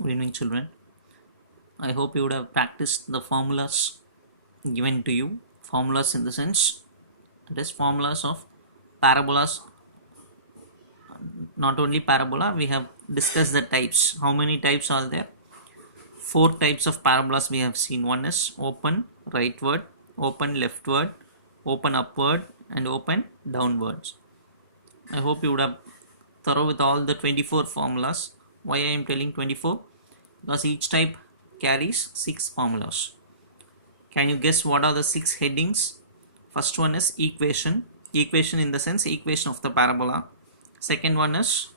Good evening, children. I hope you would have practiced the formulas given to you. Formulas in the sense, it is formulas of parabolas. Not only parabola, we have discussed the types. How many types are there? Four types of parabolas we have seen. One is open rightward, open leftward, open upward, and open downwards. I hope you would have thorough with all the 24 formulas. Why I am telling 24? Because each type carries 6 formulas. Can you guess what are the 6 headings? First one is equation. Equation in the sense equation of the parabola. Second one is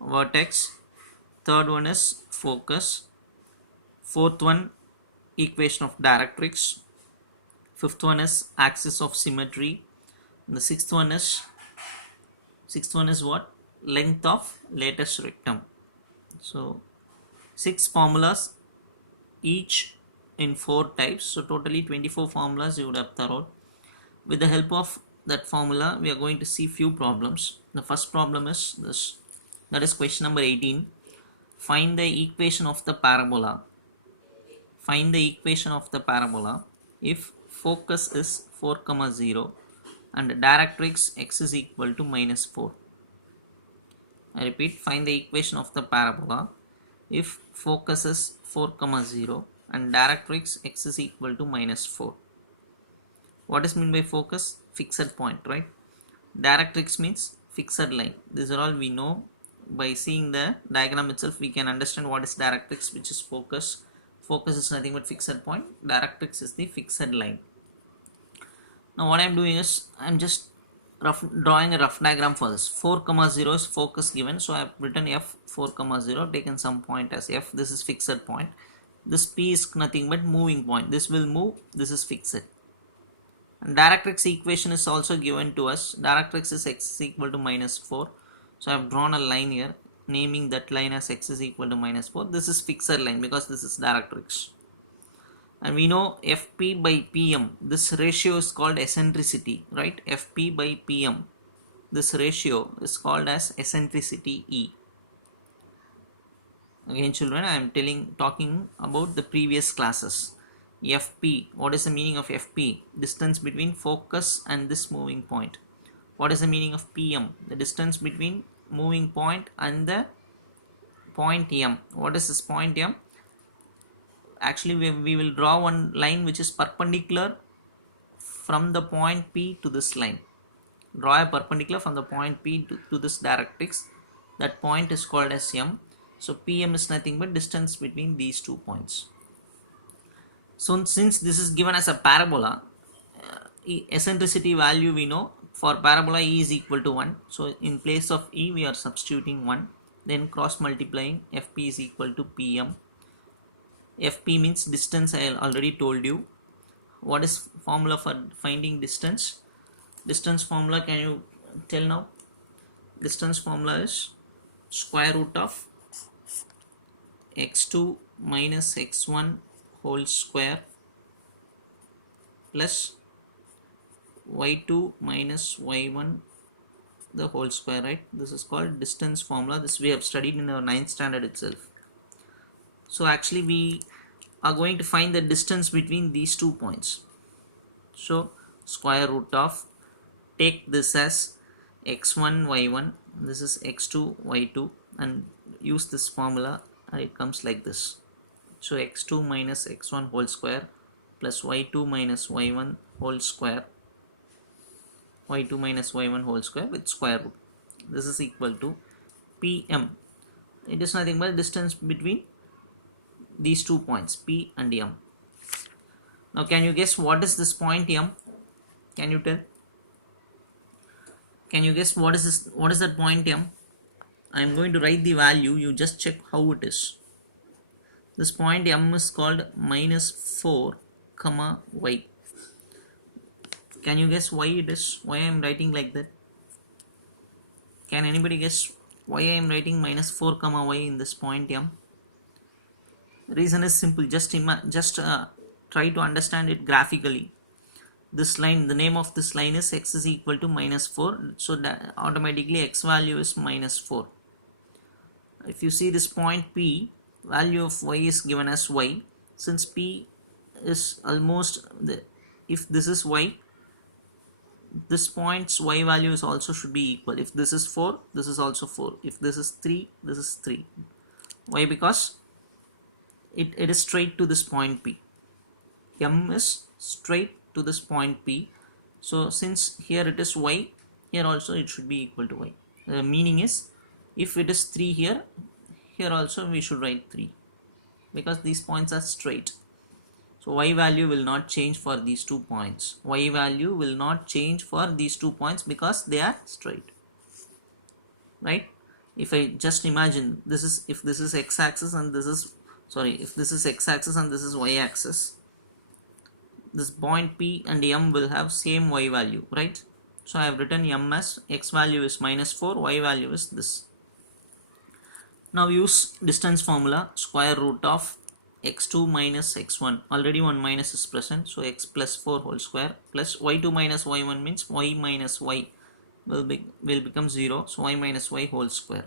vertex. Third one is focus. Fourth one, equation of directrix. Fifth one is axis of symmetry. And the sixth one is what? Length of lattice rectum. So 6 formulas, each in 4 types. So totally 24 formulas you would have thorough. With the help of that formula, we are going to see few problems. The first problem is this. That is question number 18. Find the equation of the parabola. Find the equation of the parabola if focus is 4, 0 and directrix x is equal to minus 4. I repeat, find the equation of the parabola if focus is 4, 0 and directrix x is equal to minus 4. What is meant by focus? Fixed point, right? Directrix means fixed line. These are all we know. By seeing the diagram itself, we can understand what is directrix, which is focus. Focus is nothing but fixed point. Directrix is the fixed line. Now what I am doing is, I am just drawing a rough diagram for this. 4, 0 is focus given. So I have written f 4, 0, taken some point as f. This is fixed point. This p is nothing but moving point. This will move. This is fixed. And directrix equation is also given to us. Directrix is x is equal to minus 4. So I have drawn a line here, naming that line as x is equal to minus 4. This is fixed line because this is directrix. And we know Fp by Pm, this ratio is called eccentricity, right? Fp by Pm, this ratio is called as eccentricity E. Again children, I am talking about the previous classes. Fp, what is the meaning of Fp? Distance between focus and this moving point. What is the meaning of Pm? The distance between moving point and the point M. What is this point M? Actually we will draw one line which is perpendicular from the point P to this line. Draw a perpendicular from the point P to this directrix. That point is called as M. So Pm is nothing but distance between these 2 points. So since this is given as a parabola, eccentricity value we know for parabola E is equal to 1. So in place of E we are substituting 1. Then cross multiplying, Fp is equal to Pm. Fp means distance, I already told you. What is formula for finding distance? Distance formula, can you tell now? Distance formula is square root of x2 minus x1 whole square plus y2 minus y1 the whole square, right? This is called distance formula. This we have studied in our 9th standard itself. So actually we are going to find the distance between these 2 points. So square root of, take this as x1 y1, this is x2 y2, and use this formula and it comes like this. So x2 minus x1 whole square plus y2 minus y1 whole square, y2 minus y1 whole square with square root. This is equal to Pm. It is nothing but distance between these 2 points P and M. Now can you guess what is this point M? Can you tell? Can you guess what is this? What is that point M? I am going to write the value. You just check how it is. This point M is called minus 4, y. Can you guess why it is? Why I am writing like that? Can anybody guess why I am writing minus 4, y in this point M? Reason is simple. Just try to understand it graphically. This line, the name of this line is x is equal to minus 4. So that automatically x value is minus 4. If you see this point P, value of y is given as y. Since p is almost if this is y, this point's y value is also should be equal. If this is 4, this is also 4. If this is 3, this is 3. Why? Because it is straight to this point p. M is straight to this point p. So since here it is y, here also it should be equal to y. The meaning is, if it is 3 here, here also we should write 3, because these points are straight. So y value will not change for these 2 points. Y value will not change for these 2 points because they are straight, right? If I just imagine, this is, if this is x-axis and this is, sorry, if this is x-axis and this is y-axis, this point p and m will have same y value, right? So I have written m as x value is -4, y value is this. Now use distance formula, square root of x2 minus x1. Already one minus is present, so x plus 4 whole square plus y2 minus y1 means y minus y will become 0. So y minus y whole square.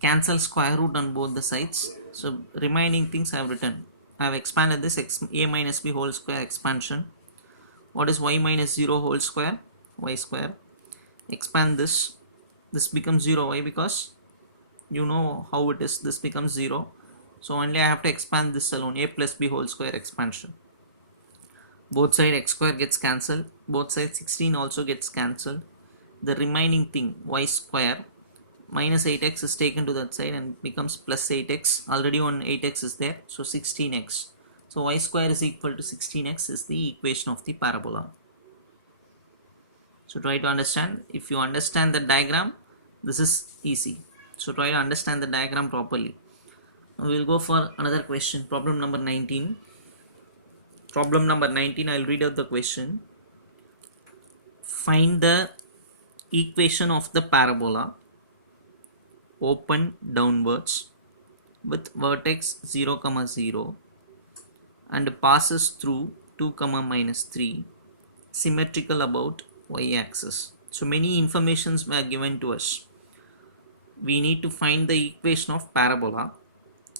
Cancel square root on both the sides. So remaining things I have written. I have expanded this x a minus b whole square expansion. What is y minus 0 whole square? Y square. Expand this. This becomes 0. Why? Because you know how it is. This becomes 0. So only I have to expand this alone. A plus b whole square expansion. Both side x square gets cancelled. Both sides 16 also gets cancelled. The remaining thing, y square minus 8x is taken to that side and becomes plus 8x. Already one 8x is there, so 16x. So y square is equal to 16x is the equation of the parabola. So try to understand. If you understand the diagram, this is easy. So try to understand the diagram properly. Now we will go for another question. Problem number 19. Problem number 19, I will read out the question. Find the equation of the parabola open downwards with vertex 0, 0 and passes through 2, minus 3, symmetrical about y-axis. So many informations were given to us. We need to find the equation of parabola.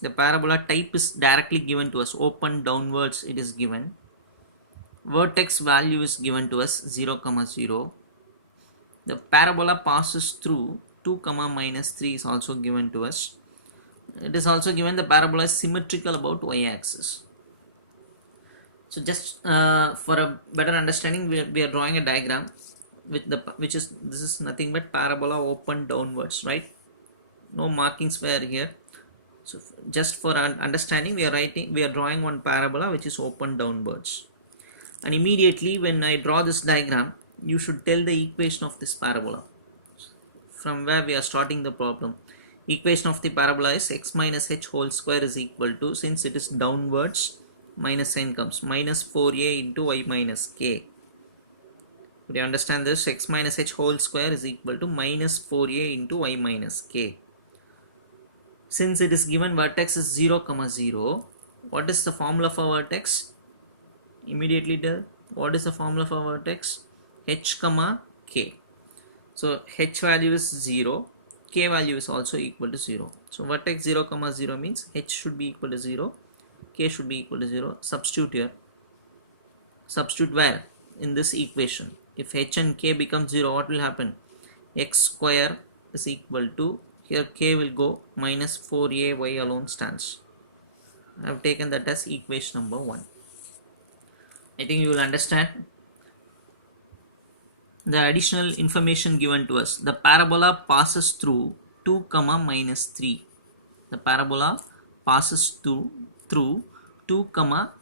The parabola type is directly given to us. Open downwards it is given. Vertex value is given to us 0, 0. The parabola passes through 2, minus 3 is also given to us. It is also given the parabola is symmetrical about y-axis. So just for a better understanding, we are drawing a diagram with this is nothing but parabola open downwards, right? No markings were here. So just for understanding, we are drawing one parabola which is open downwards. And immediately when I draw this diagram, you should tell the equation of this parabola. From where we are starting the problem. Equation of the parabola is x minus h whole square is equal to, since it is downwards, minus sign comes, minus 4a into y minus k. Could you understand this? X minus h whole square is equal to minus 4a into y minus k. Since it is given vertex is 0, 0, what is the formula for vertex? Immediately tell. What is the formula for vertex? H, k. So h value is 0, k value is also equal to 0. So vertex 0, 0 means h should be equal to 0, k should be equal to 0. Substitute here. Substitute where? In this equation. If h and k become 0, what will happen? X square is equal to, here k will go, minus 4a y alone stands. I have taken that as equation number 1. I think you will understand the additional information given to us. The parabola passes through 2, minus 3. The parabola passes through 2,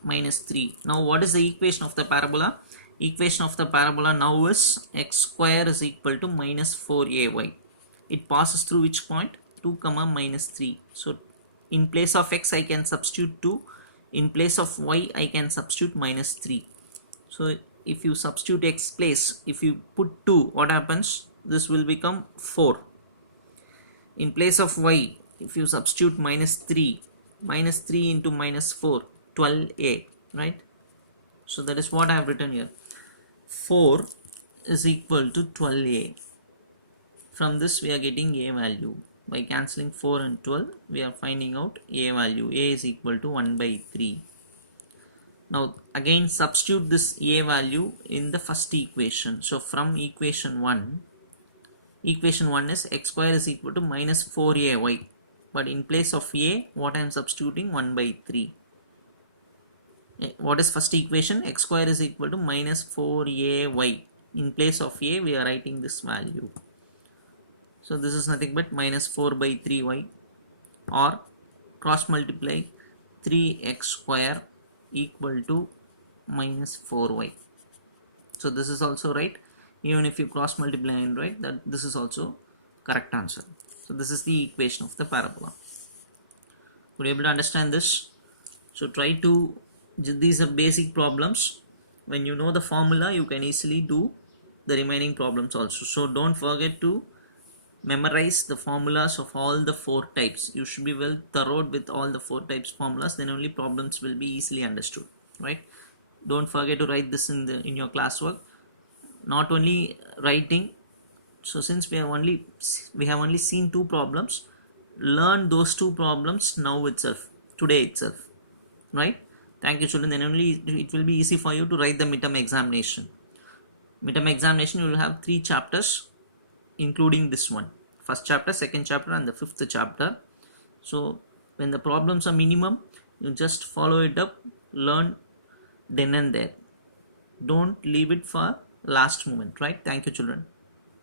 minus 3. Now what is the equation of the parabola? Equation of the parabola now is x square is equal to minus 4ay. It passes through which point? 2, minus 3. So in place of x I can substitute 2. In place of y I can substitute minus 3. So if you substitute x place, if you put 2, what happens? This will become 4. In place of y, if you substitute minus 3 into minus 4, 12a, right? So that is what I have written here. 4 is equal to 12a. From this we are getting a value. By cancelling 4 and 12, we are finding out a value. A is equal to 1 by 3. Now again substitute this a value in the first equation. So from equation 1 is x square is equal to minus 4ay, but in place of a, what I am substituting? 1 by 3. What is first equation? X square is equal to minus 4ay. In place of a, we are writing this value. So this is nothing but minus 4 by 3y, or cross multiply 3x square equal to minus 4y. So this is also right. Even if you cross multiply and write that, this is also correct answer. So this is the equation of the parabola. Could you able to understand this? So try to, these are basic problems. When you know the formula, you can easily do the remaining problems also. So don't forget to memorize the formulas of all the 4 types. You should be well thorough with all the 4 types formulas, then only problems will be easily understood, right? Don't forget to write this in your classwork. Not only writing. So since we have only seen 2 problems, learn those 2 problems now itself, today itself, right? Thank you, children. Then only it will be easy for you to write the midterm examination. Midterm examination, you will have 3 chapters including this one: first chapter, second chapter, and the 5th chapter. So when the problems are minimum, you just follow it up, learn then and there. Don't leave it for last moment, right? Thank you, children.